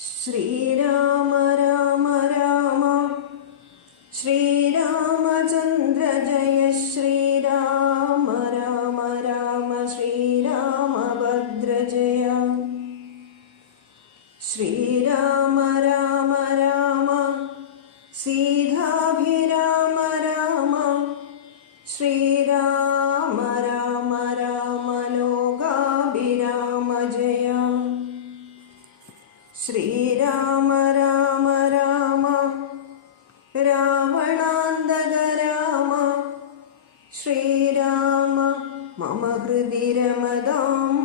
ശ്രീരാമ രാമ രാമ ശ്രീരാമചന്ദ്ര ജയ ശ്രീരാമ രാമ രാമ ശ്രീരാമഭദ്ര ജയ ശ്രീരാമ രാമ രാമ സീതാഭിരാമ രാമ ശ്രീരാമ രാമ രാമ ലോകാഭിരാമ ജയ ശ്രീരാമ രാമ രാമ രാവണാന്തക രാമ ശ്രീരാമ മമ ഹൃദി രമതാം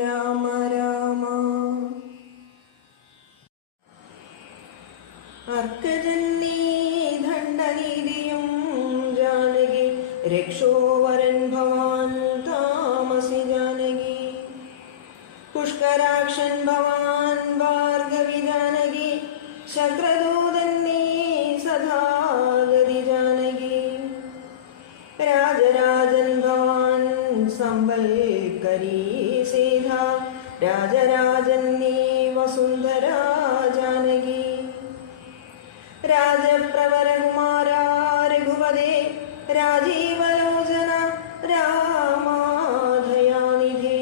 രാമ രാമ അർക്കജന്നീ ദണ്ഡനീതിയും ജാനകി രക്ഷോവരൻ ഭവാൻ താമസി ജാനകി പുഷ്കരാക്ഷൻ ഭവാൻ ഭാർഗവി ജാനകി ശക്രദൂതൻ നീ സദാഗതി ജാനകി രാജരാജൻ ഭവാൻ സംവൽക്കരീ സീതാ രാജരാജൻ നീ വസുന്ധര ജാനകി രാജപ്രവരകുമാര രഘുപതേ രാജീവലോചന രാമാധയാനിധി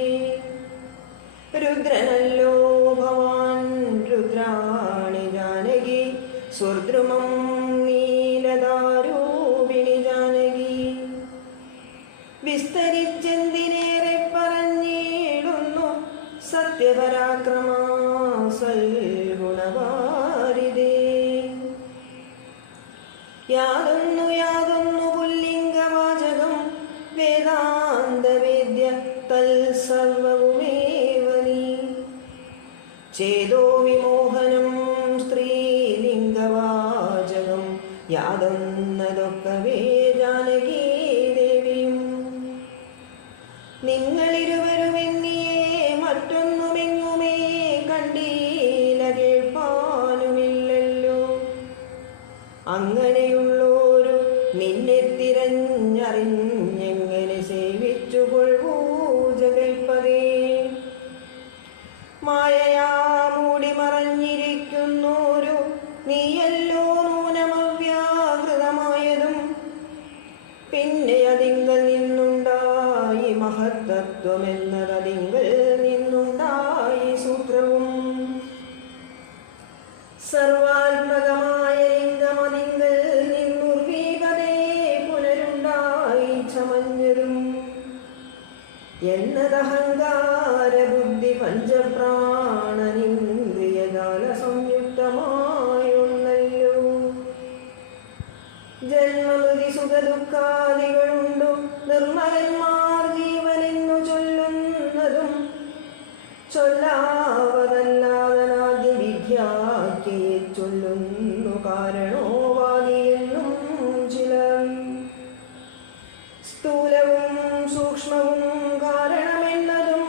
രുദ്രനല്ലോ ഭവാൻ രുദ്രാണി ജാനകി സ്വർദ്രുമം നീലദാരൂപിണി ജാനകി വിസ്തരിച്ചെന്തിനേറെ പറഞ്ഞിടുന്നു സത്യപരാക്രമാ സൽഗുണവാരിതേ യാതൊന്നു പുല്ലിംഗവാചകം വേദാന്തവേദ്യ തൽസർവവുമേവ നീ ചേതോ വിമോഹനം സ്ത്രീലിംഗവാചകം യാതൊന്നതൊക്കവേ ജാനകീ ദേവിയും നിങ്ങളിരുവരുമെന്നിയേ മറ്റൊന്നുമെങ്ങുമേ കണ്ടീല കേൾപ്പാനുമില്ലല്ലോ അങ്ങനെയുള്ളോരു നിന്നെ തിരഞ്ഞറിഞ്ഞെങ്ങനെ സേവിച്ചുകൊള്ളൂ ജഗൽപദേ മായയാ മൂടി മറഞ്ഞിരിക്കുന്നോരു നീയല്ലോ നൂനമവ്യാകൃതമായതും പിന്നെ അതിങ്കൽ നിന്നുണ്ടായി മഹത്തത്വമെന്നതിങ്കൽ നിന്നുണ്ടായി സൂത്രവും സർവാത്മകമായ ലിംഗമതിങ്കൽ നിന്നുർവീകതേ പുനരുണ്ടായി ചമഞ്ഞതും എന്നതഹങ്കാര ബുദ്ധി പഞ്ചപ്രാണനിന്ദ്രിയജാല സംയുക്തമായൊന്നല്ലോ ജന്മമൃതി സുഖദുഃഖാദികളുണ്ടു നിർമ്മലന്മാർ ജീവനെന്നു ചൊല്ലുന്നതും ചൊല്ലാവതല്ലാതനാദ്യ വിദ്യാഖ്യയെ ചൊല്ലുന്നു കാരണോവാദിയെന്നും ചിലർ സ്ഥൂലവും സൂക്ഷ്മവും കാരണമെന്നതും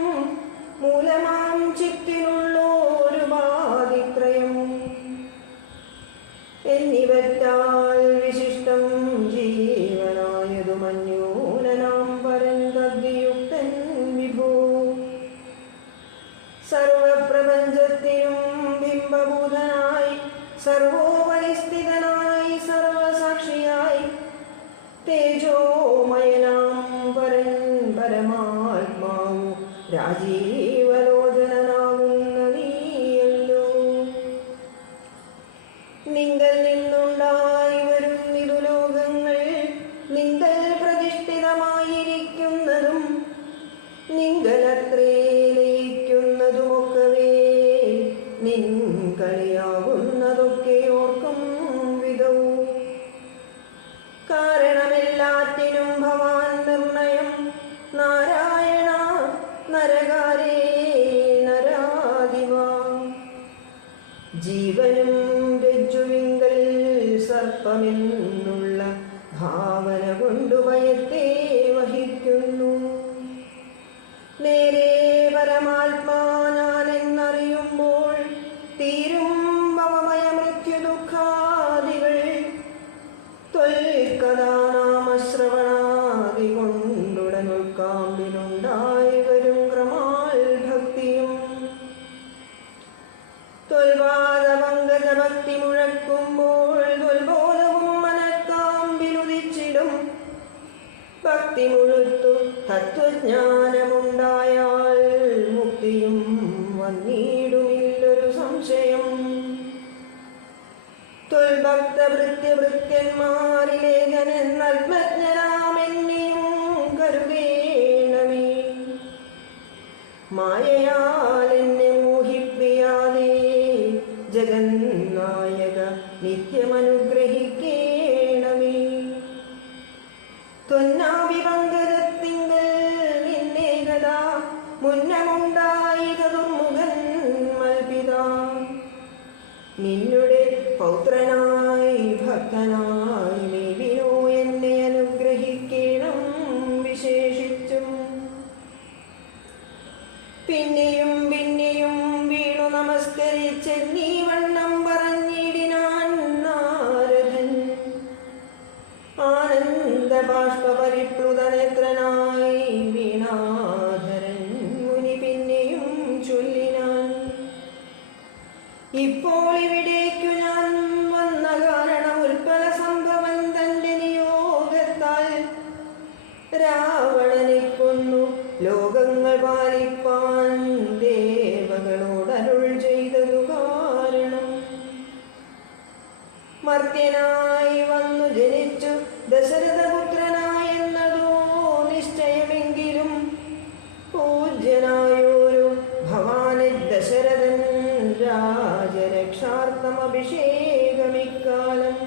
മൂലമാം ചിത്തിനുള്ളൊരു ബാധിത്രയം എന്നിവറ്റാൽ വിശിഷ്ടം ജീവനായതുമന്യൂനനാം പരൻ തദ്യുക്തൻ വിഭോ സർവപ്രപഞ്ചത്തിനും ബിംബഭൂതനായി സർവോപരിസ്ഥിതനായി സർവസാക്ഷിയായി തേജോമയനാം പരൻ പരമാത്മാവു രാജീവലോചനനാകുന്ന നീയല്ലോ നിങ്കൽ നിന്നുണ്ടായി വരുന്നിതു ലോകങ്ങൾ നിങ്കൽ പ്രതിഷ്ഠിതമായിരിക്കുന്നതും നിങ്കലത്രേ ലയിക്കുന്നതുമൊക്കവേ നിൻ കളിയാകുന്നതൊക്കെ ഓർക്കും വിധവും കാരണമെല്ലാറ്റിനും ഭവാൻ നിർണയം നാരായണ നരകാരേ നരാധിവാ ജീവനും രജ്ജുവിങ്കൽ സർപ്പമെന്നുള്ള ഭാവന കൊണ്ടു ഭയത്തെ വഹിക്കുന്നു നേരെ പരമാത്മാ ഞാനെന്നറിയുമ്പോൾ തീരും ഭവമയ മൃത്യു ദുഃഖാദികൾ ത്വൽക്കഥാനാമശ്രവണാദി കൊണ്ടുടനുൾക്കാമ്പിനുണ്ടായി വരും ക്രമാൽ ഭക്തിയും ത്വൽവാ തത്വജ്ഞാനമുണ്ടായാൽ മുക്തിയും വന്നിടുമില്ലൊരു സംശയം. ത്വൽഭക്തഭൃത്യഭൃത്യന്മാരിലേഖനാത്മജ്ഞനാമെന്നെയും കരുതേണമേ. മായയാൽ എന്നെ മോഹിപ്പിയാതെ ജഗന്നായക നിത്യമനുഗ്രഹിക്കേണമേ. ത്വന്നാഭിപങ്കജത്തിങ്കൽ നിന്നേകദാ മുന്നമുണ്ടായി ചതുർമുഖൻ മൽപിതാ. നിന്നുടെ പൗത്രനായി ഭക്തനായി മേവിനോ എന്നെ അനുഗ്രഹിക്കണം വിശേഷിച്ചും. പിന്നെയും പിന്നെയും വീണു നമസ്കരിച്ചെന്നീ വണ്ണം പറഞ്ഞിടിനാൻ നാരദൻ. ആനന്ദബാഷ്പരിപ്ലുതനേത്രനായി വീണാധരൻ മുനി പിന്നെയും ചൊല്ലിനാൻ. ഇപ്പോൾ ഇവിടേക്കു ഞാൻ വന്ന കാരണം ഉൽപ്പല സംഭവം തന്റെ നിയോഗത്താൽ രാവണനെ കൊന്നു ലോകങ്ങൾ പാലിപ്പാൻ ദേവകളോടരുൾ ചെയ്തതു കാരണം. മർത്യനായി വന്നു ജനിച്ചു ദശരഥപുത്രനായെന്നതോ നിശ്ചയമെങ്കിലും പൂജ്യനായൊരു ഭവാനി ദശരഥൻ രാജരക്ഷാർത്ഥം അഭിഷേകമിക്കാലം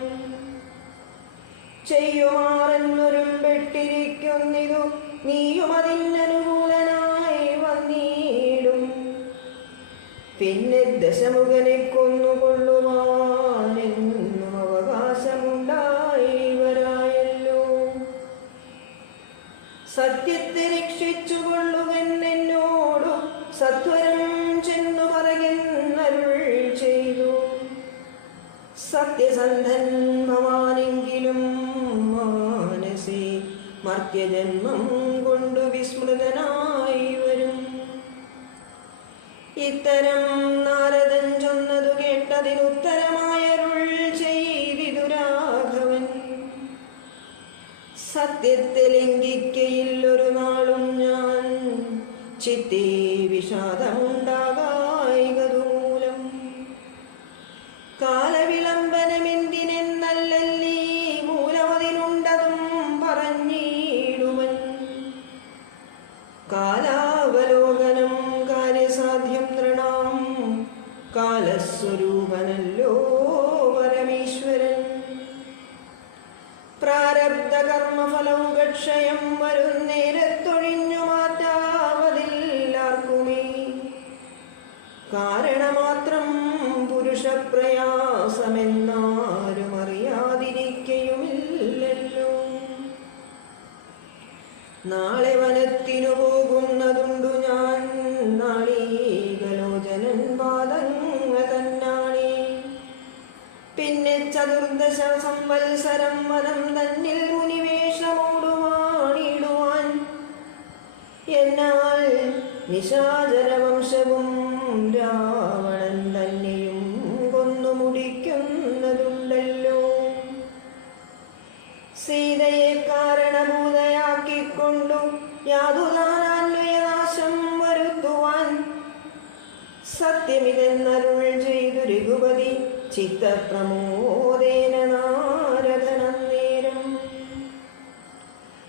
ചെയ്യുമാറെന്നൊരുമ്പെട്ടിരിക്കുന്നിതു. നീയും അതിനനുകൂലനായി വന്നിടും. പിന്നെ ദശമുഖനെ കൊന്നുകൊള്ളുവാനെന്നും അവകാശമുണ്ടായി വരായല്ലോ. സത്യത്തെ രക്ഷിച്ചുകൊള്ളുകെന്നോടു സത്വരം ചെന്നു പറകെന്നരുൾ ചെയ്തു. സത്യസന്ധൻ ഭവാനെങ്കിലും മാനസി മർത്യജന്മം കൊണ്ടു വിസ്മൃതനായി വരും. ഇത്തരം നാരദൻ ചൊന്നതു കേട്ടതിനുത്തരമായരുൾ ചെയ്തിതു രാഘവൻ. സത്യത്തെ ലംഘിക്കയില്ലൊരു നാളും ഞാൻ, ചിത്തേ വിഷാദമുണ്ടാകായികതുമൂലം. കാലവിളംബനമെന്തിനെന്നല്ലല്ലീ മൂലമതിനുണ്ടതും പറഞ്ഞിടുവൻ. കാലാവലോകനം കാര്യസാധ്യം നൃണാം, കാലസ്വരൂപനല്ലോ പരമേശ്വരൻ. പ്രാരബ്ധ കർമ്മഫലൗകക്ഷയം വരുന്നേരത്തൊഴിഞ്ഞു മാറ്റാവതില്ലാർക്കുമേ. കാരണമാത്രം പുരുഷപ്രയാസമെന്നാരും അറിയാതിരിക്കയുമില്ലല്ലോ. നാളെ വനത്തിനു പോകുന്നതുണ്ടു ഞാൻ, നാളീകലോചനൻ പാദങ്ങൾ തന്നാണേ. പിന്നെ ചതുർദശ സംവത്സരം വനം തന്നിൽ മുനിവേഷമോടുവാണിടുവാൻ. എന്നാൽ നിശാചരവംശവും രാവണൻ തന്നെയും കൊന്നു മുടിക്കുന്നതുണ്ടല്ലോ. സീതയെ കാരണഭൂതയാക്കിക്കൊണ്ടു യാതൊരാന്വയനാശം വരുത്തുവാൻ സത്യമിതെന്നരുൾ ചെയ്തു രഘുപതി ചിത്തപ്രമോദേന നാരദനന്നേരം.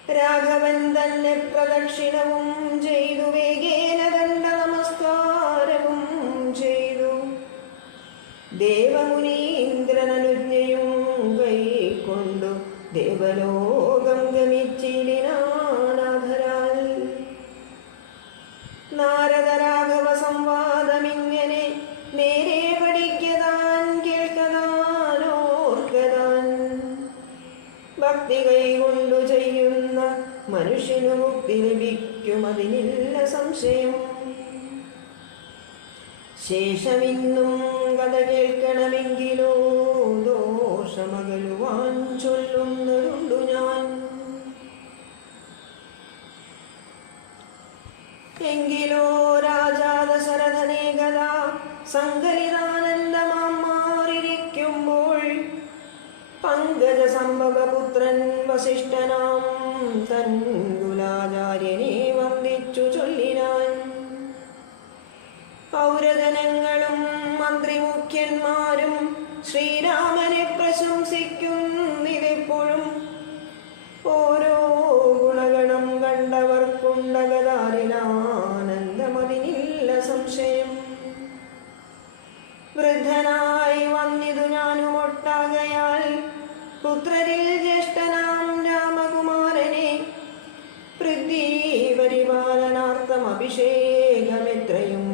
രാഘവൻ തന്നെ പ്രദക്ഷിണവും ചെയ്തു വേഗേന ദണ്ഡ നമസ്കാരവും ചെയ്തു. ദേവമുനീന്ദ്രനനുജ്ഞയും കൈക്കൊണ്ടു ദേവലോകം ഗമിച്ചിടിനാനാഥരാൽ. നാരദ രാഘവ സംവാദമിങ്ങനെ നേരെ പഠിക്കതാൻ കേൾക്കതാനോർക്കതാൻ. ഭക്തി കൈകൊണ്ടു ചെയ്യുന്ന മനുഷ്യനു മുക്തി ലഭിക്കുമതിനില്ല സംശയം. ശേഷമിന്നും കഥ കേൾക്കണമെങ്കിലോ ദോഷമകലുവാൻ ചൊല്ലുന്നതുണ്ടു ഞാൻ. എങ്കിലോ രാജാ ദശരഥനേകദാ സങ്കലിതാനന്ദമാം മാറിയിരിക്കുമ്പോൾ പങ്കജ സംഭവപുത്രൻ വസിഷ്ഠനാം തൻ കുലാചാര്യനെ വന്ദിച്ചു ചൊല്ലിനാൻ. പൗരജനങ്ങളും മന്ത്രിമുഖ്യന്മാരും ശ്രീരാമനെ പ്രശംസിക്കുന്നിതെപ്പോഴും. ഓരോ ഗുണഗണം കണ്ടവർക്കുണ്ടകതാരിലാനന്ദമതിനില്ല സംശയം. വൃദ്ധനായി വന്നിതു ഞാനുമൊട്ടാകയാൽ പുത്രരിൽ ജ്യേഷ്ഠനാം രാമകുമാരനെ പൃഥ്വീപരിപാലനാർത്ഥം അഭിഷേകമെത്രയും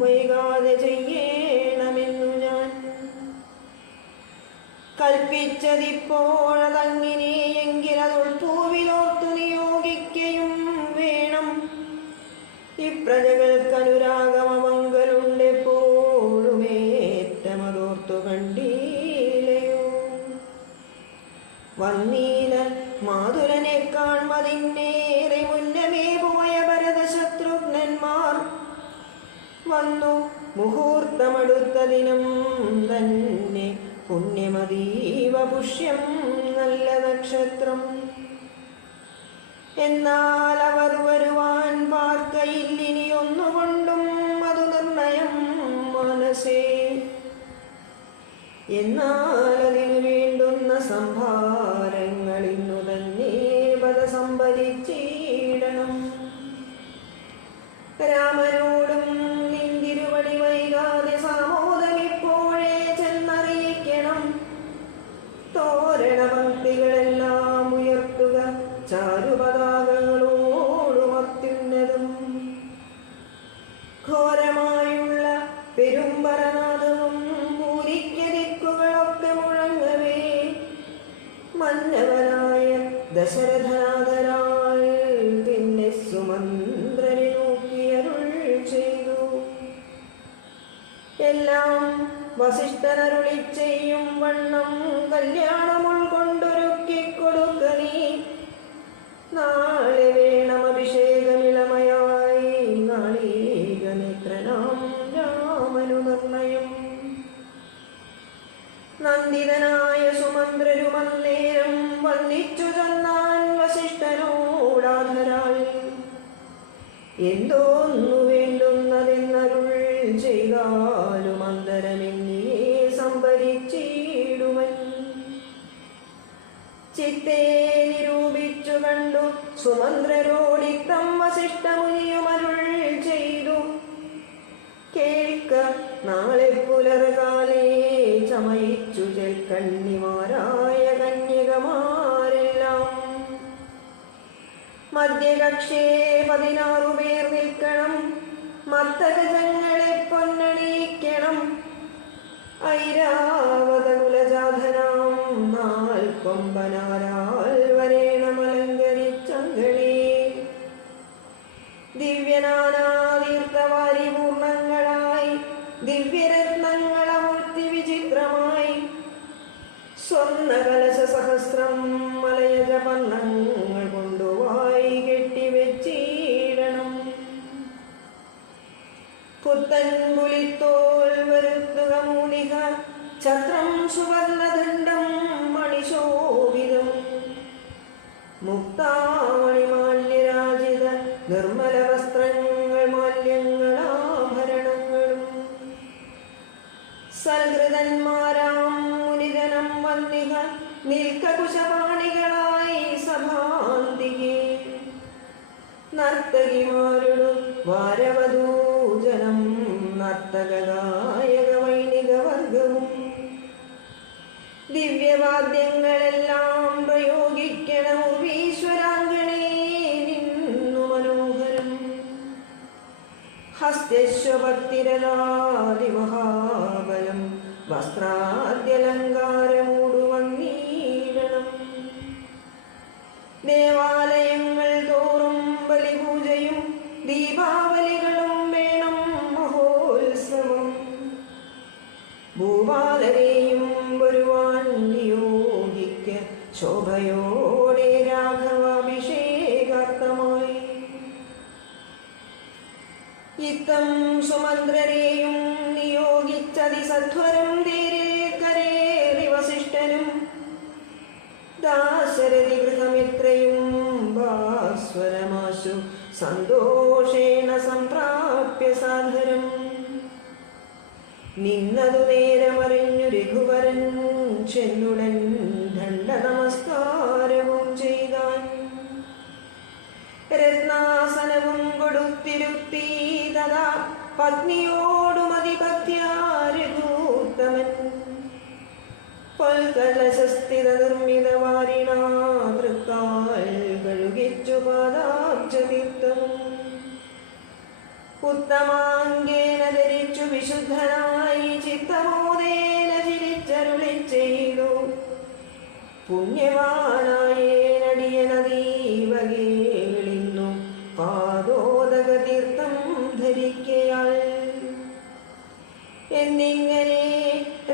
വൈകാതെ ചെയ്യണമെന്നു ഞാൻ കൽപ്പിച്ചതിപ്പോഴതങ്ങിനെയെങ്കിലതുൾപ്പൂവിലോർത്തു നിയോഗിക്കയും വേണം. ഇപ്രജകൾക്കനുരാഗമമംഗലുണ്ടെപ്പോഴുമേറ്റമതോർത്തു കണ്ടീലയോ. വന്നീല മാതുരനെ കാൺമതിന്നേറെ മുന്നമേ പോയ ഭരതശത്രുഘ്നന്മാർ വന്നു മുഹൂർത്തമടുത്ത ദിനം തന്നെ. പുണ്യമതീവ പുഷ്യം നല്ല നക്ഷത്രം. എന്നാൽ അവർ വരുവാൻ പാർക്കയില്ലിനിയൊന്നുകൊണ്ടും അതു നിർണയം മനസ്സേ. എന്നാൽ അതിനു വേണ്ടുന്ന സംഭാരങ്ങൾ ഇന്നു തന്നെ സംഭരിച്ചിടണം. രാമനോടും നിന്തിരുവടി വൈകാതെ സാമോദമിപ്പോഴേ ചെന്നറിയിക്കണം. തോരണപംക്തികളെല്ലാം ഉയർത്തുക ചാരുപതാകങ്ങളോടും അത്യുന്നതും. ഘോരമായുള്ള പെരുമ്പരനാഥവും പൂരിക്കദിക്കുകളൊക്കെ മുഴങ്ങവേ മന്നവനായ ദശരഥനാഥരാൽ പിന്നെ സുമന്ത്രനെ നോക്കിയരുൾ ചെയ്തു. എല്ലാം വസിഷ്ഠനരുളി ചെയ്യും വണ്ണം കല്യാണം ഉൾക്കൊണ്ടൊരുക്കിക്കൊടുക്ക നീ. നാളെ വേണം അഭിഷേകമിളമയായി നാളീകമിത്രനാം രാമനു നിർണയം. നന്ദിതനായ സുമന്ത്രരുമന്നേരം വന്ദിച്ചു ചെന്നാൻ വസിഷ്ഠനോടാധരാൽ. എന്തോന്നു വേണ്ടുന്നതെന്നരുൾ ചെയ്താലും അന്തരമെന്നിയെ സംഭരിച്ചിടുവൻ. ചിത്തേ നിരൂപിച്ചു കണ്ടു സുമന്ത്രരോടിത്തം വസിഷ്ഠമുനിയുമരുൾ ചെയ്തു. കേൾക്ക നാളെ പുലർകാലേ ചമയിച്ചു ചെൽക്കണ്ണിമാരായ കന്യകമാരെല്ലാം. മധ്യകക്ഷേ 16 പേർ നിൽക്കണം. മത്തഗജങ്ങളെ പൊന്നണിയിക്കണം. ഐരാവത കുലജാതനാം 4 കൊമ്പനാരാൽ വരേണമലങ്കരിച്ചങ്ങളേ. ദിവ്യനാനാതീർത്ഥവാരിപൂർണങ്ങളായി ദിവ്യരത്നങ്ങളമൂർത്തി വിചിത്രമായി. സ്വർണ്ണകലശ സഹസ്രം മലയജ പർണങ്ങൾ കൊണ്ടുവായി കെട്ടിവെച്ചിടണം. പുത്തൻ പുലിത്തോൽ വരുത്തുക മൂലിക ഛത്രം സുവർണദണ്ഡം മണിശോഭിതം. മുക്താമണിമാല്യരാജിത നിർമ്മല വസ്ത്രങ്ങൾ മാല്യങ്ങളാഭരണങ്ങളും. സൽഹൃതന്മാരാം മുനിജനം വന്നിക നിൽക്കകുശപാണികളായി സഭാന്തികെ. നർത്തകിമാരുടെ വാരവധൂജനം നർത്തകഗായക വൈണിക വർഗവും. ദിവ്യവാദ്യങ്ങളെല്ലാം പ്രയോഗിക്കണം ഈശ്വരാംഗണേ നിന്നു മനോഹരം. ഹസ്തശ്വപത്തിരകാതിമഹാബലം വസ്ത്രാദ്യലങ്കാരമൂടുവന്നീടണം. ദേവാലയങ്ങൾ തോറും ബലിപൂജയും ദീപാവലികളും വേണം മഹോത്സവം. ഭൂപാലരെയും വരുവാൻ നിയോഗിക്ക ശോഭയോടെ രാഘവാഭിഷേകാർത്ഥമായി. ഇത്തം സുമന്ത്രരെയും നിയോഗിച്ചതിസധ്വരം തേരിൽ കരേറി വസിഷ്ഠനും. ദാശരഥി ഗൃഹമിത്രയും സ്വരമാശു സന്തോഷേണ സംപ്രാപ്യ സാധരം. നിന്നതു നേരമറിഞ്ഞു രഘുവരൻ ചെന്നുടൻ ദണ്ഡ നമസ്കാരവും ചെയ്താൻ. രത്നാസനവും കൊടുത്തിരുത്തി തഥാ പത്നിയോടുമതിപത്യാ രഘൂത്തമൻ. പൊൽക്കലശസ്ഥിത നിർമ്മിതവാരിണാ തൃക്കാൽ കഴുകിച്ചു പാദാബ്ജതീർത്ഥവും. ഉത്തമാംഗേന ധരിച്ചു വിശുദ്ധനായി ചിത്തമോദേന ചിരിച്ചരുളി ചെയ്തു. പുണ്യവാനായേനടിയനതീവകേളിന്നു പാദോദക തീർത്ഥം ധരിക്കയാൾ. എന്നിങ്ങനെ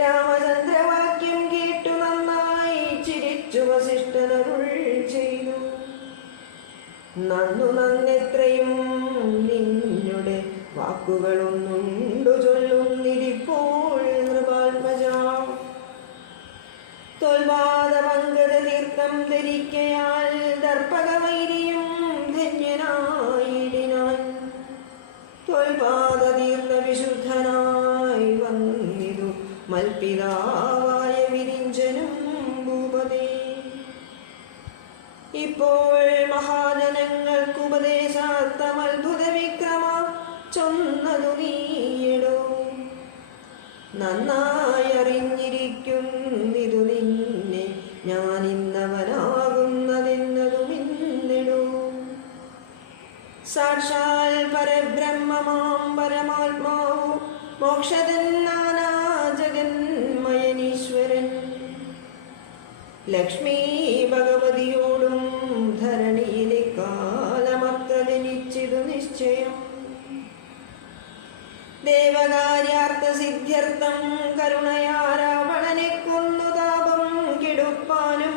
രാമചന്ദ്രവാക്യം കേട്ടു നന്നായി ചിരിച്ചു വസിഷ്ഠനരുൾ ചെയ്തു. നന്നു നന്നെത്രയും നിന്നുടെ വാക്കുകളൊന്നുണ്ടു ചൊല്ലുന്നിരിപ്പോൾ നൃപാത്മജ. തൊൽപാദപങ്കജ തീർത്ഥം ധരിക്കയാൽ ദർപ്പകവൈരിയും ധന്യനായിടിനാൻ. ത്വൽപാദ തീർത്ഥ വിശുദ്ധനായി വന്നിതു മൽപിതാവായ വിരിഞ്ചനും ഭൂപതേ. ഇപ്പോൾ മഹാജനങ്ങൾക്കുപദേശാർത്ഥം അത്ഭുത വിക്രമ ചൊന്നതു നീയിടോ. നന്നായി അറിഞ്ഞിരിക്കുന്നിതു നിന്നെ ഞാനിന്നവനാകുന്നതെന്നതുമിന്നിടൂ. സാക്ഷാൽ പരബ്രഹ്മമാം പരമാത്മാവു മോക്ഷതൻ നാനാ ജഗന്മയനീശ്വരൻ. ലക്ഷ്മി ഭഗവതിയോടും ധരണിയിലെ കാലമത്ര ജനിച്ചിതു നിശ്ചയം. ദേവകാര്യാർത്ഥ സിദ്ധ്യർത്ഥം കരുണയാ രാവണനെ കൊന്നു താപം കെടുപ്പാനും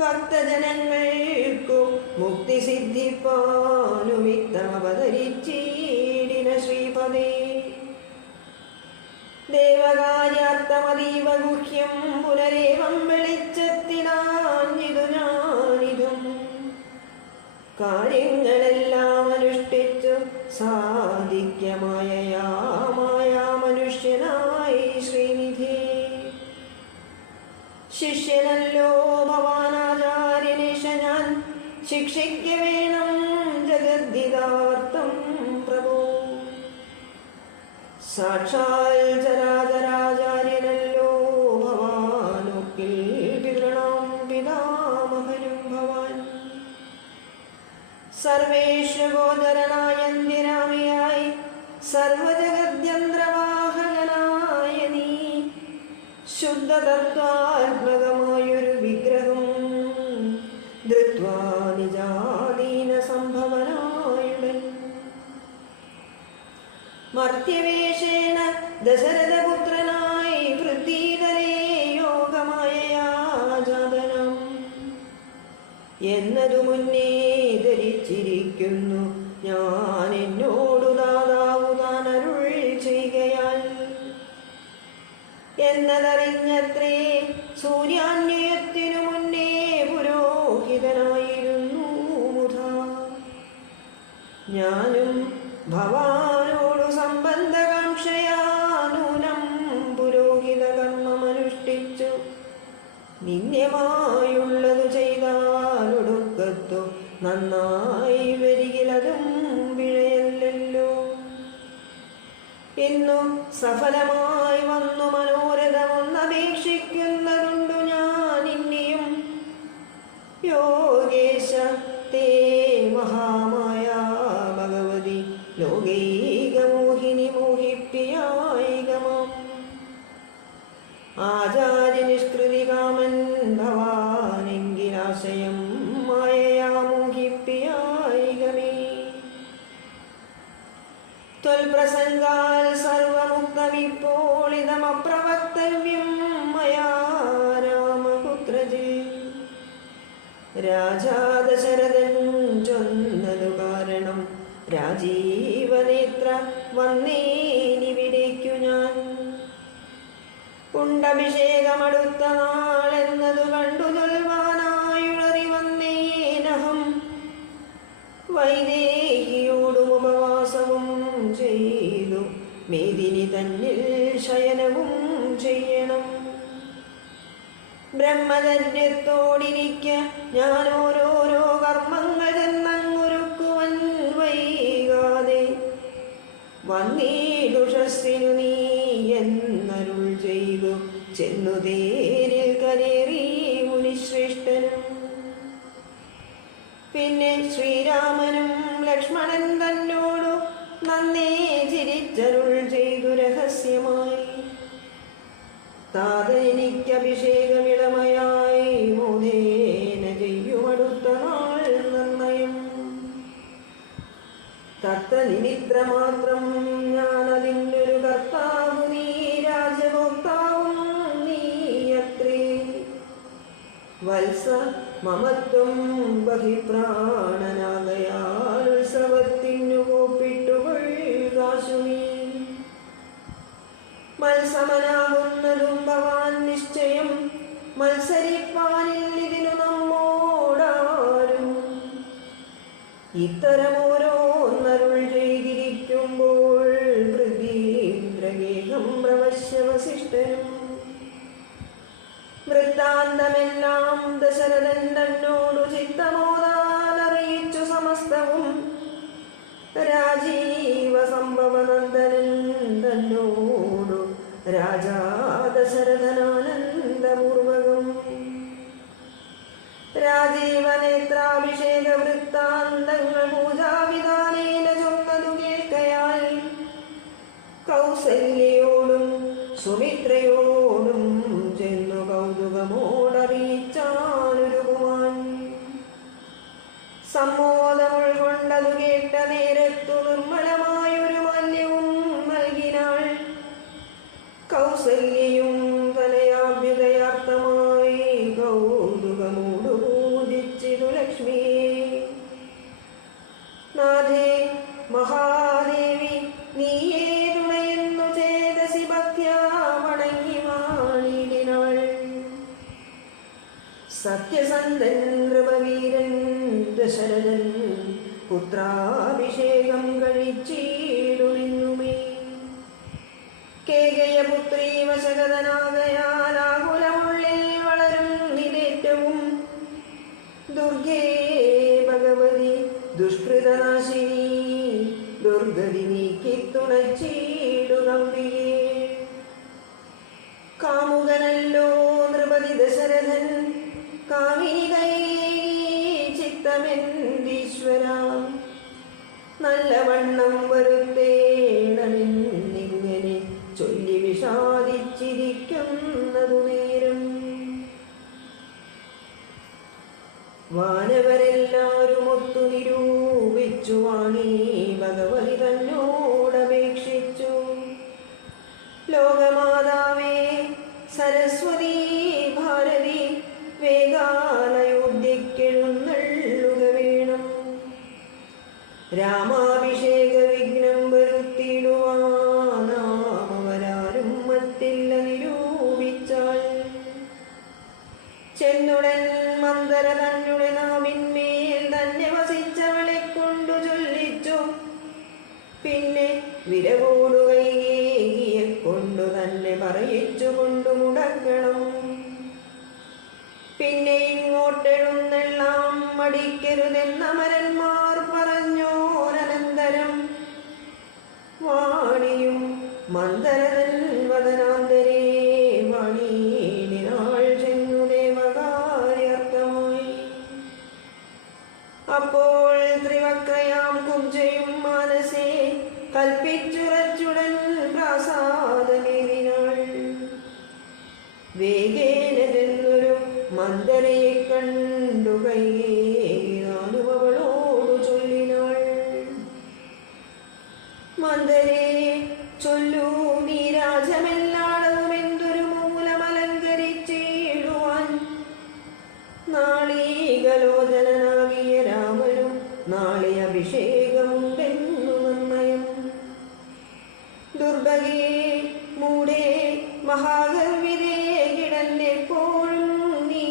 ഭക്തജനങ്ങൾക്കു മുക്തി സിദ്ധിപ്പാനും ഇത്തമവതരിച്ചീടിന ശ്രീപദേ. ദേവകാര്യാർത്ഥമതീവ ഗുഹ്യം പുനരേവം വെളിച്ചത്തിനാഞ്ഞിതു ഞാനിതും. കാര്യങ്ങളെല്ലാം അനുഷ്ഠിച്ചു സാധിക്യമായയാ മനുഷ്യനായി ശ്രീനിധി. ശിഷ്യനല്ലോ ഭവാനാചാര്യനേശ ഞാൻ ശിക്ഷിക്ക വേണം ജഗദ്ധിതാർത്ഥം പ്രഭോ. സാക്ഷാൽ ചരാചരാചാര്യനല്ലോ ഭവാനൊക്കിൽ പിതൃണാം പിതാമഹനും ഭവാൻ. സർവേശ്വഗോചരനായന്തിരാമിയായി സർവജഗദ്യന്ത്രവാഹകനായ നീ ശുദ്ധതത്വാത്മകമായൊരു വിഗ്രഹം ധൃത്വാ നിജാദീന സംഭവനായുടൻ. മർത്യവേഷേണ ദശരഥപുത്രനായി വൃദ്ധീതലേ യോഗമായയാ ജാതനം എന്നതു മുന്നേ ധരിച്ചിരിക്കുന്നു ഞാൻ എന്നോടു ദാതാവു താൻ അരുൾ ചെയ്കയാൽ. എന്നതറിഞ്ഞത്രേ സൂര്യാന്വയത്തിനു മുന്നേ പുരോഹിതനായിരുന്നു മുധാ. ഞാനും ഭവാനോടു സംബന്ധകാംക്ഷയാ നൂനം പുരോഹിത കർമ്മമനുഷ്ഠിച്ചു. നിന്യമായുള്ളതു ചെയ്താലൊടുക്കത്തു നന്നായി വരികിലതും പിഴയല്ലോ. ഇന്നു സഫലമായി വന്നു മനോരഥമൊന്നപേക്ഷിക്കുന്നതുണ്ടു ഞാൻ ഇനിയും. യോഗേശ തേ മഹാമായ ഭഗവതി ലോകൈകമോഹിനി മോഹിപ്പിയായികമാം. ആചാര്യനിഷ്കൃതി കാമൻ ഭവാനെങ്കിലാശയം മായയാ മോഹിപ്പിയായികമേ. ത്വൽപ്രസംഗാൽ സർവമുക്തമിപ്പോൾ ഇതമപ്രവക്തവ്യം മയാ രാമപുത്രജേ. രാജാ ദശരഥൻ ചൊന്നതു കാരണം രാജീവനേത്ര വന്നേനിവിടേക്കു ഞാൻ. ഉണ്ടഭിഷേകമടുത്ത നാളെന്നതു കണ്ടു ചൊൽവാനായുളറി വന്നേനഹം. മേദിനി തന്നിൽ ശയനവും ചെയ്യണം. ബ്രഹ്മചര്യത്തോടിരിക്ക ഞാൻ ഓരോരോ കർമ്മങ്ങൾ ചെന്നങ്ങൊരുക്കുവൻ വൈകാതെ. വന്നീടുഷസ്സിനു നീ എന്നരുൾ ചെയ്തു ചെന്നു തേരിൽ കരേറി മുനിശ്രേഷ്ഠനും. പിന്നെ ശ്രീരാമനും ലക്ഷ്മണൻ തന്നോടു നന്നേ ചിരിച്ചരുൾ ചെയ്തു രഹസ്യമായി. താതനിക്കഭിഷേകമിളമയായി മോദേന ചെയ്യുമടുത്ത നാൾ നിർണയം. തത്തനിമിത്രമാത്രം ഞാനതിനൊരു കർത്താവു നീ രാജഭോക്താവും നീയത്രേ. വത്സ മമത്വം ബഹിപ്രാണനാകയാൽ ഉത്സവത്തിനു കോപ്പിട്ടുകൊള്ളുകാശു നീ. മത്സമനാകുന്നതും ഭവാൻ നിശ്ചയം മത്സരിപ്പാനില്ലിതിനു നമ്മോടാരും. ഇത്തരമോരോന്നരുൾ ചെയ്തിരിക്കുമ്പോൾ പൃഥ്വീന്ദ്രഗേഹം പ്രവശ്യ വസിഷ്ഠനും. വൃത്താന്തമെല്ലാം ദശരഥൻ തന്നോടു ചിത്തമോദാലറിയിച്ചു സമസ്തവും. രാജീവ സംഭവനന്ദനൻ തന്നോടു രാജാ ദശരഥനാനന്ദപൂർവകം. രാജീവനേത്രാഭിഷേക വൃത്താന്തങ്ങൾ പൂജാവിധാനേന ചൊന്നതു കേൾക്കയാൽ കൗസല്യയോടും സുമിത്രയോടും ചെന്നു കൗതുകമോടറിയിച്ചാനുരുകുവാൻ. സമ്മോദമുൾകൊണ്ടതു കേട്ട നേരത്തു നിർമ്മലമായൊരു മാല്യവും നൽകിനാൾ. കൗസല്യയും തനയാഭ്യുദയാർത്ഥമായി കൗതുകമോടു പൂജിച്ചിതു ലക്ഷ്മിയെ. നാഥേ മഹാദേവി നീയേ തുണയെന്നു ചേതസി ഭക്ത്യാ വണങ്ങി വാണിടിനാൾ. സത്യസന്ധൻ നൃപവീരൻ ദശരഥൻ പുത്രാഭിഷേകം കഴിച്ചിടുമെന്നുമേ. കേകയപുത്രീ വശഗതനാകയാലാകുലമുള്ളിൽ വളരും നിരേറ്റവും. ദുർഗേ ഭഗവതി ദുഷ്കൃതനാശിനി ദുർഗതി നീക്കി തുണച്ചിടുകമ്പികേ. കാമുകനല്ലോ നൃപതി ദശരഥൻ കാമിനി കൈ ചിത്തമെന്തീശ്വര. നല്ലവണ്ണം വരുത്തേണമെന്നിങ്ങനെ ചൊല്ലി വിഷാദിച്ചിരിക്കുന്നതു നേരം വാനവരെല്ലാരും ഒത്തു നിരൂപിച്ചു വാണി ഭഗവതി തന്നോടപേക്ഷിച്ചു. ലോകമാതാവേ സരസ്വതീ ഭാരതി വേഗാലയോധ്യക്കെഴുന്നള്ളുക വേണം. രാമാഭിഷേക വിഘ്നം വരുത്തിടുവാനാമവരാരും മറ്റില്ല നിരൂപിച്ചാൽ. ചെന്നുടൻ മന്ദര തന്നുടെ നാവിന്മേൽ തന്നെ വസിച്ചവളെ കൊണ്ടു ചൊല്ലിച്ചു. പിന്നെ വിരവോടു കൈകേകിയെ കൊണ്ടു തന്നെ പറയിച്ചു കൊണ്ടു മുടക്കണം. പിന്നെ ഇങ്ങോട്ടെഴുന്നെല്ലാം മടിക്കരുതെന്നമരന്മാർ പറഞ്ഞോരനന്തരം. വാണിയും മന്ദരതൻ വദനാന്തരേ വാണീടിനാൾ ചെന്നു ദേവകാര്യാർത്ഥമായി. അപ്പോൾ ത്രിവക്രയാം കുബ്ജയും മാനസേ കൽപ്പിച്ചുറച്ചുടൻ പ്രാസാദമേറിനാൾ. വേഗേന ചെന്നൊരു മന്ദരയെ കണ്ടു കൈകേകിനാലും അവളോടു ചൊല്ലിനാൾ. മന്ദരേ ചൊല്ലൂ നീ രാജമെല്ലാടവും എന്തൊരു മൂലമലങ്കരിച്ചിടുവാൻ. നാളീകലോചനാകിയ രാമനും നാളെ അഭിഷേകമുണ്ടെന്നു നിർണയം. ദുർഭഗേ മൂടേ മഹാഗർവിതേ കിടന്നെപ്പോഴും നീ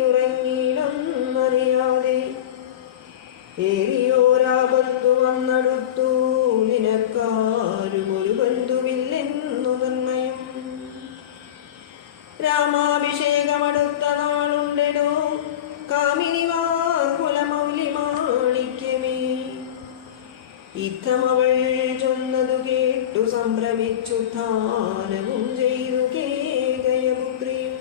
ഉറങ്ങിയിടന്നറിയാതെ. ഏറിയോരാപത്തു വന്നടുത്തു നിനക്കാരും ഒരു ബന്ധു വഹിച്ചുത്ഥാനവും ചെയ്തു കേകയപുത്രിയും.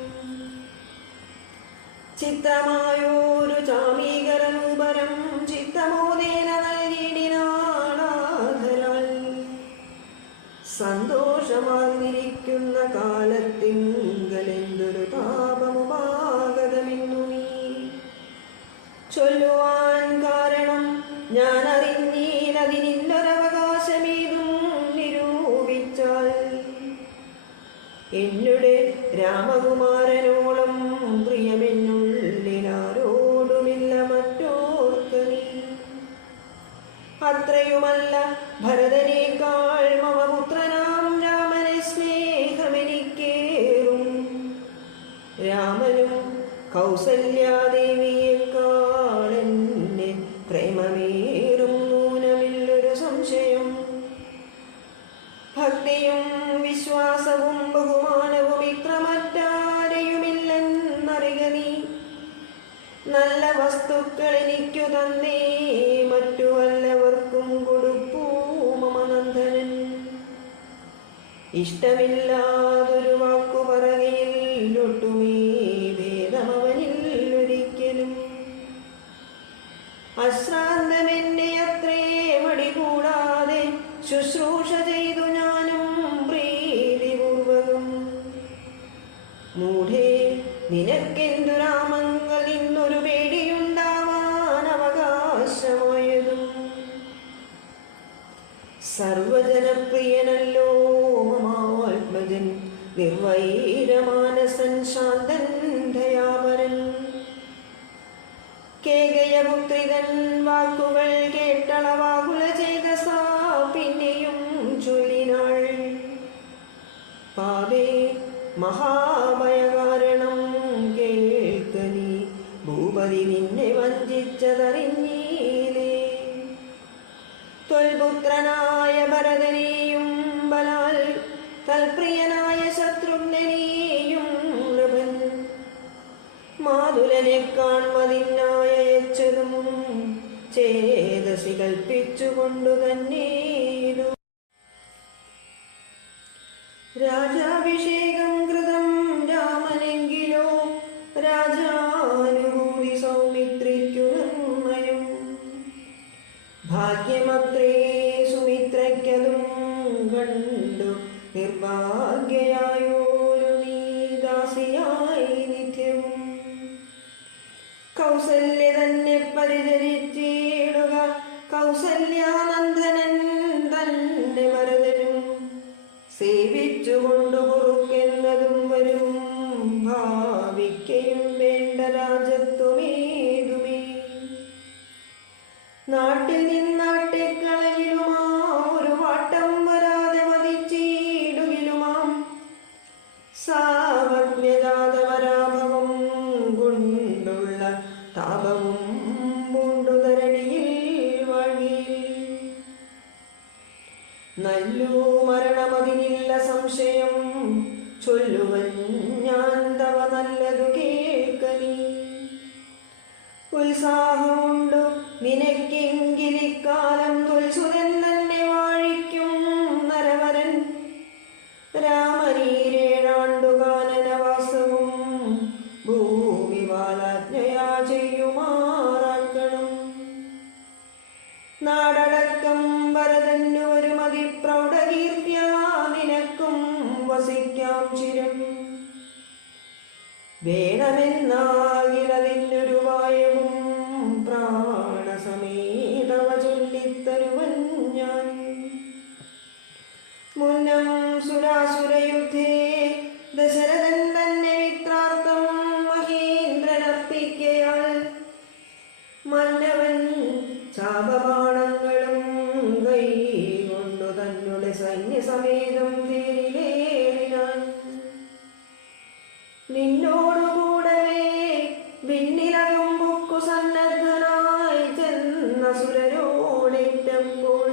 ചിത്രമായൊരു ചാമീകരൂപരം ചിത്തമോദേന നൽകിയിടിനാളാധരാൽ. സന്തോഷമാർന്നിരിക്കുന്ന കാലത്തിങ്കലെന്തൊരു താപമുപാഗതമെന്നു നീ ചൊല്ലുവാൻ കാരണം ഞാൻ അറിഞ്ഞീലതിനില്ലൊരവകാശമേതും നിരൂപിച്ചാൽ. എന്നുടെ രാമകുമാരനോളം പ്രിയമെന്നുള്ളിലാരോടുമില്ല മറ്റോർക്കനീ. അത്രയുമല്ല ഭരതനേക്കാൾ മമ പുത്രനാം രാമനെ സ്നേഹമെനിക്കേറും. രാമനും കൗസല്യാദേവിയേക്കാൾ എന്നെ പ്രേമമേറും നൂനമില്ലൊരു സംശയം. ഭക്തിയും വിശ്വാസവും ബഹുമാനവും ഇത്രമറ്റാരെയുമില്ലെന്നറിക നീ. നല്ല വസ്തുക്കൾ എനിക്കു തന്നേ മറ്റു വല്ലവർക്കും കൊടുപ്പൂ മമ നന്ദനൻ. ഇഷ്ടമില്ലാതൊരു വാക്കു പറകയിൽ ഒട്ടുമേ ഭേദമവനിൽ ഒരിക്കലും. അശ്രാന്തമെന്നെ അത്രേ മടി കൂടാതെ ശുശ്രൂഷ ചെയ്തു ഞാനും പ്രീതിപൂർവകം. മൂഢേ നിനക്കെന്തു രാമങ്ങൾ ഇന്നൊരു പേടിയുണ്ടാവാൻ അവകാശമായതും. സർവജനപ്രിയനല്ലോ മമാത്മജൻ നിർവൈരമാനസൻ ശാന്തൻ ദയാപരൻ. കേകയപുത്രിതൻ വാക്കുകൾ കേട്ടളവാകുല ചേതസാ പിന്നെയും ചൊല്ലിനാൾ. പാവേ മഹാഭയകാരണം കേൾക്കനീ. ഭൂപതി നിന്നെ വഞ്ചിച്ചതറിഞ്ഞീലേ. ത്വൽപുത്രനായ ഭരതനെയും ബലാൽ തൽപ്രിയനായ ശത്രുഘ്നനെയും നൃപൻ മാതുലനെ കാൺമതിനായച്ചതും ചേതസി കൽപ്പിച്ചുകൊണ്ടു തന്നേതു. രാജാഭിഷേകം കൃതം രാമനെങ്കിലോ രാജാനുഭൂതി സൗമിത്രിക്കു നിർണയം. ഭാഗ്യമത്രേ സുമിത്രയ്ക്കതും കണ്ടു നിർഭാഗ്യയായോരു നീ ദാസിയായി നിത്യവും. കൗസല്യ തന്നെ പരിചരിച്ചിടുക കൗസല്യാനന്ദനൻ തന്റെ ഭരതനും. സേവിച്ചുകൊണ്ടു പൊറുക്കെന്നതും വരും ഭാവിക്കയും വേണ്ട രാജത്വമേതുമേ. നാട്ടിൽ നിന്നാട്ടെക്കളയിലുമാ ഒരു വാട്ടം വരാതെ വധിച്ചിടുകിലുമാം. സാവജ്ഞജാതപരാഭവം കൊണ്ടുള്ള താപവും പൂണ്ടുതരണിയിൽ വഴി. നല്ലു മരണമതിനില്ല സംശയം ചൊല്ലുവൻ ഞാൻ തവ നല്ലതു കേൾക്കനീ. ഉത്സാഹമുണ്ടു നിനക്കെങ്കിലിക്കാലം തുൽസുരൻ തന്നെ വാഴിക്കും നരവരൻ. രാമനീരേഴാണ്ടു കാനനവാസവും ഭൂമിവാലാജ്ഞയാ ചെയ്യുമാറാക്കണം. നാടടക്കം ഭരതന്നു ഒരു മതി പ്രൗഢകീർത്തിയാ നിനക്കും വസിക്കാം ചിരം. വേണമെന്നാകിലതിനൊരു വായവും പ്രാണസമേതവ ചൊല്ലിത്തരുവൻ ഞാൻ. മുന്നം സുരാസുരയുദ്ധേ ദശരഥൻ തന്നെ മിത്രാർത്ഥം മഹേന്ദ്രനർപ്പിക്കയാൽ. മന്നവൻ ശാപബാണങ്ങളും കൈകൊണ്ടു തന്നെ സൈന്യസമേതം തേരിലേറിനാൻ. നിന്നോടുകൂടവേ വിണ്ണിലകം പൊക്കു സന്നദ്ധനായി ചെന്ന സുരരോടേറ്റപ്പോൾ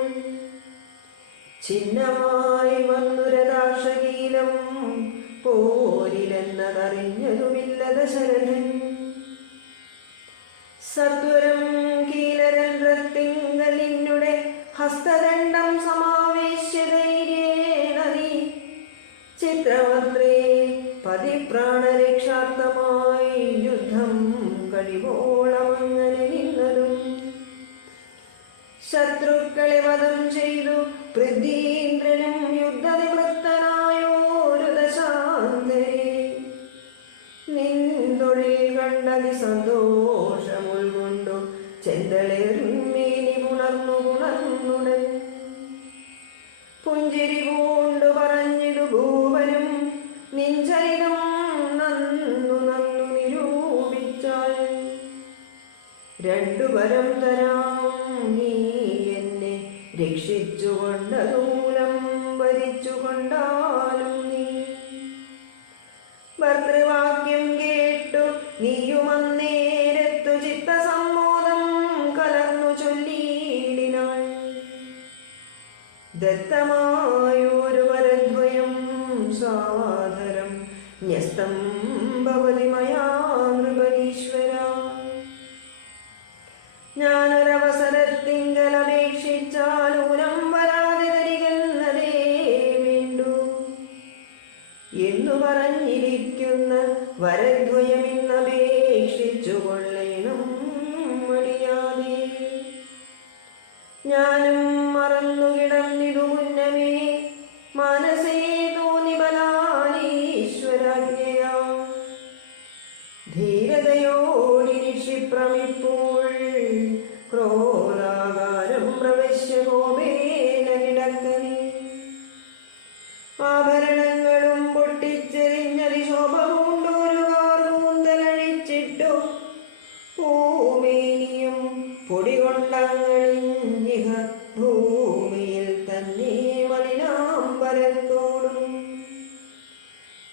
ചിഹ്നമായി വന്നുരദാക്ഷകീലം പോരിലെന്നതറിഞ്ഞതുമില്ല ദശരഥൻ. സത്വരം കീലരന്ധ്രത്തിങ്കലിന്നുടെ ഹസ്തദണ്ഡം സമാവേശ്യ ധൈര്യേണ നീ വിചിത്രമത്രേ പതിപ്രാണരക്ഷാർത്ഥമായി യുദ്ധം കഴിവോളമങ്ങനെ നിന്നതും ശത്രുക്കളെ വധം ചെയ്തു പൃഥ്വീന്ദ്രനും യുദ്ധനിവൃത്തനായോരു ദശാന്തരെ നിന്തൊഴിൽ കണ്ടതി സന്തോഷമുൾകൊണ്ടു ചെന്തളേർമേനി പുണർന്നുടൻ പുഞ്ചിരി പൂണ്ടു പറഞ്ഞിതു ഭൂപനും നിഞ്ചരിതം നന്നു നിരൂപിച്ചാൽ രണ്ടു വരം തരാം നീ എന്നെ രക്ഷിച്ചുകൊണ്ടതൂലം വരിച്ചുകൊണ്ടാലും നീ ഭർതൃവാക്യം കേട്ടു നീയുമന്നേരത്തു ചിത്തസമ്മോദം കലർന്നു ചൊല്ലിയിടിനാൾ ദത്തമായൊരു വരദ്വയം സാദരം ന്യസ്തം ഭവതി മയാ നൃപരീശ്വര ഞാനൊരവസരത്തിങ്കലപേക്ഷിച്ചാലൂനം വരാതെ തരികെന്നതേ വേണ്ടു എന്നു പറഞ്ഞിരിക്കുന്ന വരദ്വയമിന്നപേക്ഷിച്ചു കൊള്ളേണം മടിയാതെ ഞാനും മറന്നു കിടന്നിതു മുന്നമേ മനസ്സേ തോന്നി ബലാലീശ്വരാജ്ഞയാ ധീരതയോടിരിക്ഷിപ്രമിപ്പോൾ ക്രോധാകാരം പ്രവശ്യ കോപേന കിടക്കനി ആഭരണങ്ങളും പൊട്ടിച്ചെറിഞ്ഞതി ശോഭ കൊണ്ടൊരു കാർകൂന്തലഴിച്ചിട്ടു ഭൂമേനിയും പൊടികൊണ്ടങ്ങളിഞ്ഞിഹ ഭൂമിയിൽ തന്നെ മലിനാംബരത്തോടും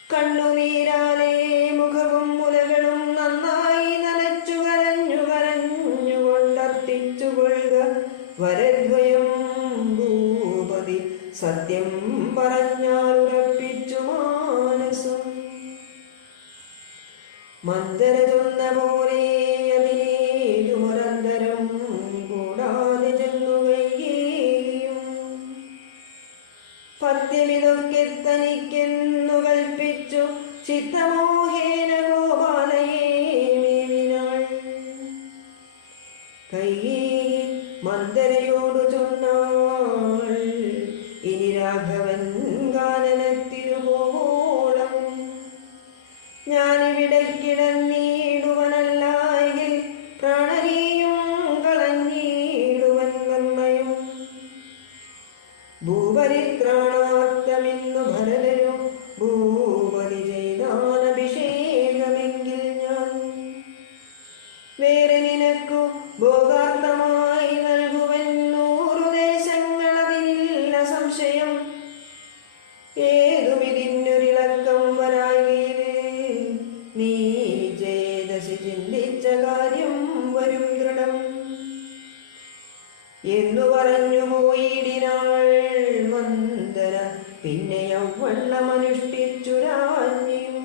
കണ്ണുനീരാലേ മുഖവും മുലകളും നന്നായി നനച്ചു കരഞ്ഞുകൊണ്ടർത്തിച്ചുകൊള്ളുക വരദ്വയം ഭൂപതി സത്യം പറഞ്ഞാലുറപ്പിച്ചു മാനസം മന്ദര ചൊന്ന പോലെ അതിനേതുമൊരന്തരം കൂടാതെ ചെന്നു കൈകേയും പത്യമിതൊക്കെ തനിക്കെന്നു കൽപ്പിച്ചു ചിത്തമോഹേന ഗോപാലയേ മേവിനാൾ കൈകേയി മന്ദരയോടു ചൊന്നാൾ ഇനി രാഘവൻ ഗാനനത്തിരുപോളം ഞാനിവിടെ കിടന്നിടുവനല്ലായെങ്കിൽ പ്രാണനെയും കളഞ്ഞിടുവൻ നന്മയും ഭൂപരിത്രാണാർത്ഥമെന്നു ഭരതനു ഭൂപതി ചെയ്താനഭിഷേകമെങ്കിൽ ഞാൻ വേറെ നിനക്കു ഭോഗാർത്ഥമായി നൽകുവൻ 100 ദേശങ്ങളതിനില്ല സംശയം ഏതുമിതിന്നൊരിളക്കം വരാകില് നീ ചേതസി ചിന്തിച്ച കാര്യം വരും ദൃഢം എന്നു പറഞ്ഞു പോയിടിനാൾ മന്ദര പിന്നെ യൗവണ്ണമനുഷ്ഠിച്ചു രാജ്ഞിയും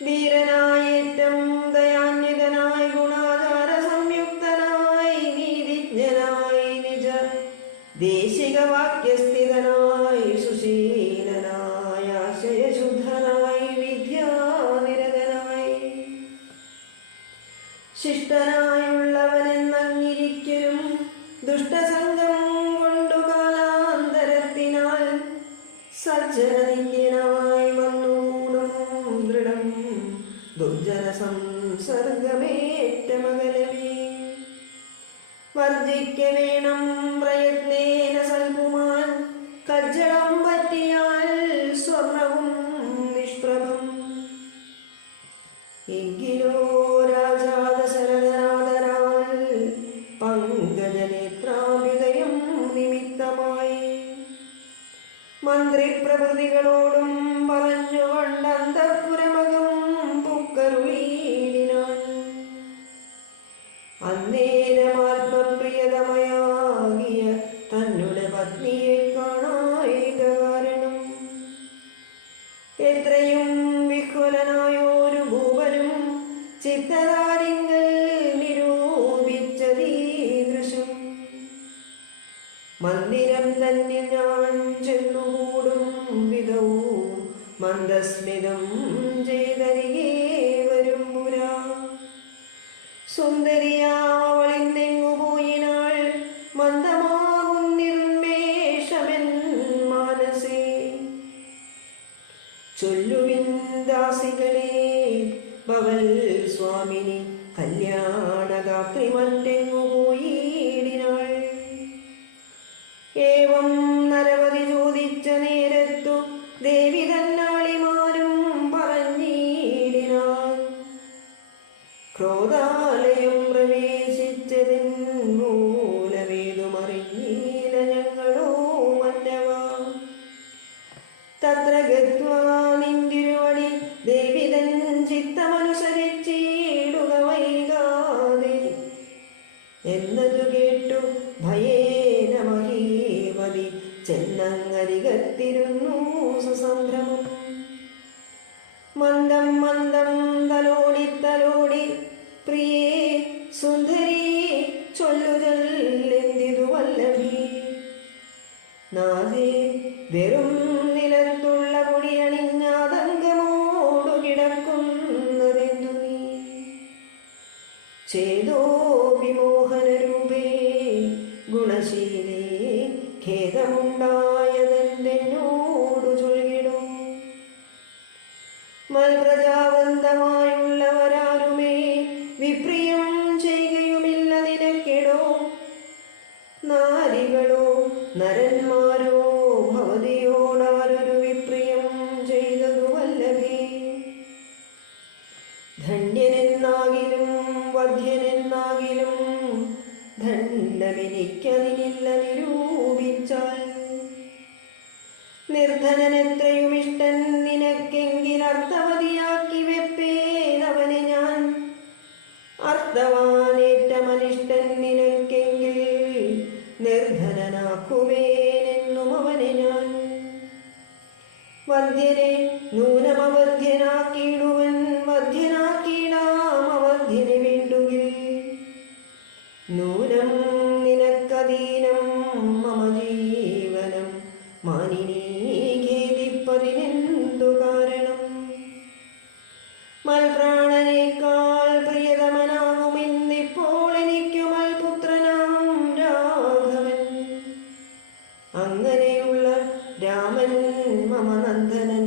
ധീരനായേറ്റം ദയാന്വിതനായി ഗുണാചാര സംയുക്തനായി നീതിജ്ഞനായി നിജ ദേശിക വാക്യസ്ഥിതനായി സുശീലനായ ആശയശുദ്ധനായി വിദ്യാനിരതനായി ശിഷ്ടനായുള്ളവനെന്നങ്ങിരിക്കലും ദുഷ്ടസംഗം കൊണ്ടു കാലാന്തരത്തിനാൽ സജ്ജനനിന്യനായി വന്നുകൂടും ദൃഢം ദുർജന സംസർഗമേറ്റമകലമേ വർജിക്ക വേണം പ്രയത്നേന സൽകുമാൻ കജ്ജളം പറ്റിയാൽ സ്വർണവും നിഷ്പ്രഭം എങ്കിലോ രാജാദശരഥനാദരാൽ പങ്കജനേത്രാഭ്യുദയം നിമിത്തമായി മന്ത്രിപ്രഭൃതികളോടും പറഞ്ഞുകൊണ്ട് അന്തഃപുരമകം പുക്കരുളീടിനാൻ അന്നേരമാത്മപ്രിയതമയാകിയ തന്നെ പത്നിയെ കാണായിക കാരണം എത്രയും വിഹ്വലനായോരു ഭൂപനും ചിത്തകാര്യങ്ങൾ നിരൂപിച്ചതീദൃശം മന്ദിരം തന്നെ ഞാൻ ചെന്നുകൂടും വിധവും മന്ദസ്മിതം ചെയ്തരികെ വരുമ്പുരാ. സുന്ദരിയാവളിന്നെങ്ങു പോയിനാൾ മന്ദമാകുന്നിരുന്മേഷമെൻ മാനസേ. ചൊല്ലുവിൻ ദാസികളെ ഭവൽ സ്വാമിനി കല്യാണഗാത്രി മറ്റെങ്ങു പോയിടിനാൾ. ഏവം നരവതി ചോദിച്ച നേരത്തു ദേവി തന്നാളിമാരും പറഞ്ഞിടിനാൾ. ക്രോധാലയം പ്രവേശിച്ചതിൻ മൂലമേതുമറിഞ്ഞീല ഞങ്ങളോ മന്നവ. തത്ര ഗത്വാ നിന്തിരുവടി ദേവി തൻ ചിത്തമനുസരിച്ചിടുക വൈകാതെ എന്നതു കേട്ടു ഭയേന മഹീമതി ചെന്നങ്ങരികത്തിരുന്നു സുസംഭ്രമം. മന്ദം മന്ദം തലോടി പ്രിയേ സുന്ദരി ചൊല്ലുചൊല്ലെന്തിതു വല്ലഭി. നാദേ വെറും നിലത്തുള്ള പൊടിയണിഞ്ഞാതങ്കമോടു കിടക്കുന്നതെന്തു നീ. ചേതോ വിമോഹനരൂപേ ഗുണശീലേ ഖേദമുണ്ടായതെന്നോടു ചൊല്ലിടും. മൽപ്രജാവന്തമായുള്ളവരാരുമേ വിപ്രിയം ചെയ്യുകയുമില്ല നിനക്കെടോ. നാരികളോ നരന്മാരോ ഭവതിയോടാരൊരു വിപ്രിയം ചെയ്തതു വല്ലഭേ. ധന്യനെന്നാകിലും വധ്യനെന്നാകിലും ദണ്ഡമെനിക്കതിനില്ല നിരൂപിച്ചാൽ. നിർധനനെത്രയും ഇഷ്ടൻ നിനക്കെങ്കിൽ അർത്ഥവതിയാക്കി വെപ്പേനവനെ ഞാൻ. അർത്ഥവാനേറ്റമനിഷ്ടൻ നിനക്കെങ്കിൽ നിർധനനാക്കുവേനെന്നും അവനെ ഞാൻ. വധ്യനെ നൂനമവധ്യനാക്കിയിടുവൻ വധ്യനാക്കിയിടാം അവധ്യനെ വേണ്ടുകിൽ. നൂനം നിനക്കധീനം മമ ജീവനം മാനിനീ ഖേദിപ്പതിനെന്തു കാരണം. മൽപ്രാണനേക്കാൾ പ്രിയതമനാകുമിന്നിപ്പോൾ എനിക്കു മൽപുത്രനാം രാഘവൻ. അങ്ങനെയുള്ള രാമൻ മമ നന്ദനൻ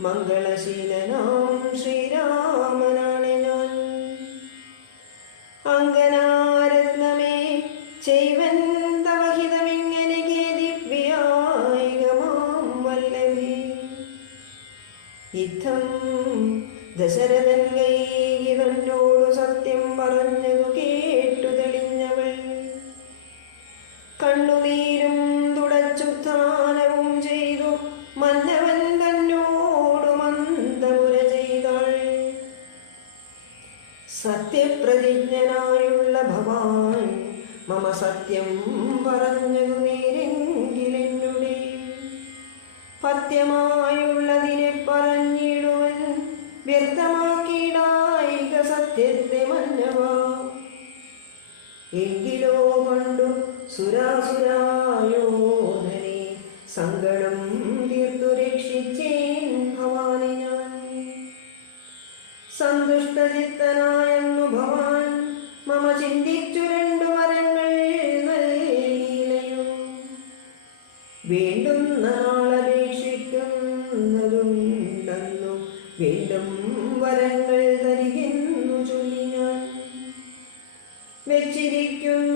മംഗളശീലനാം ശ്രീരാമനാണ് ഞാൻ. അങ്കനാരത്നമേ ചെയ്വൻ തവ ഹിതമിങ്ങനെ ഖേദിപ്പിയായികമാം വല്ലഭി. ഇത്തം ദശരഥൻ കൈകിവനോടു സത്യം പറഞ്ഞതു കേട്ടു തെളിഞ്ഞവൾ. കണ്ണുനീരും തുടച്ചുത്ഥാനവും ചെയ്തു മന്നവൻ തന്നോടു മന്ദമുര ചെയ്താൾ. സത്യപ്രതിജ്ഞനായുള്ള ഭവാൻ മമ സത്യം പറഞ്ഞതു നേരെങ്കിലെന്നുടെ. പത്യമായുള്ളതിനെ പറഞ്ഞിടുവൻ വ്യക്തമാക്കിയിടായിക സത്യത്തെ മന്നവ. എങ്കിലോ കണ്ടു സുരാസുരായോധനെ സങ്കടം തീർത്തു രക്ഷിച്ചേൻ ഭവാനി ഞാൻ. സന്തുഷ്ടചിത്തനായെന്നു ഭവാൻ മമ ചിന്തിച്ചു രണ്ടു വരങ്ങൾ നൽകിയില്ലയോ. വേണ്ടുന്ന നാളപേക്ഷിക്കുന്നതുണ്ടെന്നു വീണ്ടും വരങ്ങൾ തരികെന്നു ചൊല്ലി ഞാൻ. വെച്ചിരിക്കുന്നു